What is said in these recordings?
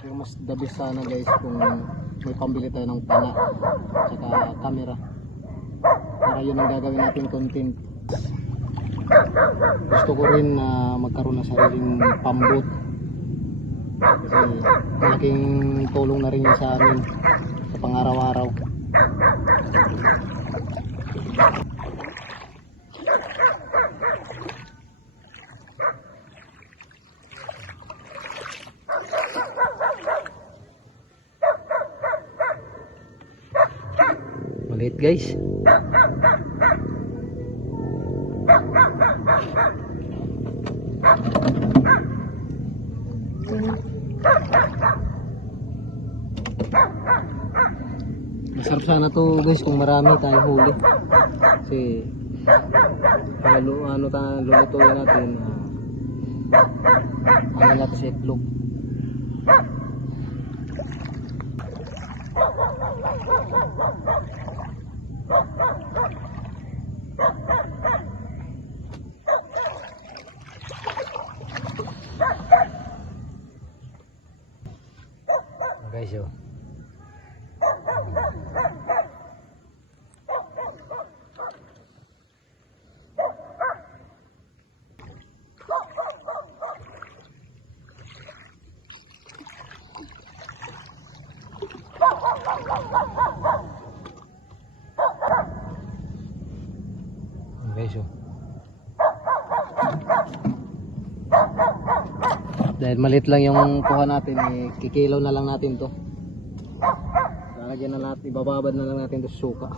Pero mas the best sana guys kung may pambili tayo ng pana saka camera. Para yun ang gagawin natin content. Gusto ko rin na magkaroon ng sariling pambot. Kasi malaking tulong na rin yun sa amin sa pang-araw-araw. Maliit guys. Masarap sana to guys kung marami tayong huli. Kasi lulutuin natin ano natin sa itlog. Guys, yo. Guys, yo. Dahil maliit lang yung kuha natin, kikilaw na lang natin to. Lalagyan na natin, ibababad na lang natin to sa suka.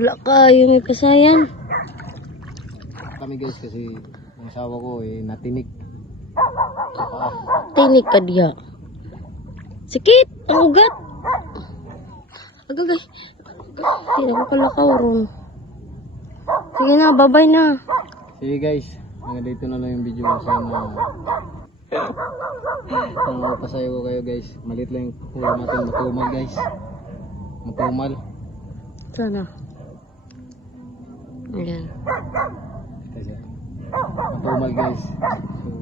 Wala kayo may kasayan. Kami guys kasi ang asawa ko natinik sa paa. Tinik ka diya. Sakit! Ang ugat! Agagay. Hindi ako kalakaw ron. Sige na, babay na. Sige guys, hanggang dito na lang yung video. Sana pasayo ko kayo guys. Maliit lang yung huli natin, matumal guys. Matumal. Sana. Ayan. Kasi matumal guys. So,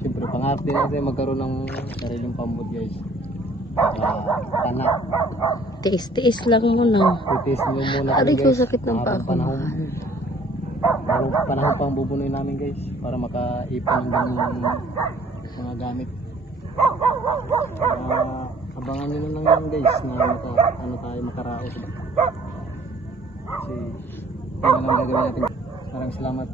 siyempre pangarap din natin magkaroon ng sariling pambot guys. Panak. Tiis-tiis lang muna. Titis nyo muna Aray ko, guys. sakit ng paa ko. Panahon pang bubunuin namin guys para makaipon ng mga gamit. Abangan nyo na lang yan guys na tayo makaraos ba. Kasi yun lang gagawin natin. Maraming salamat.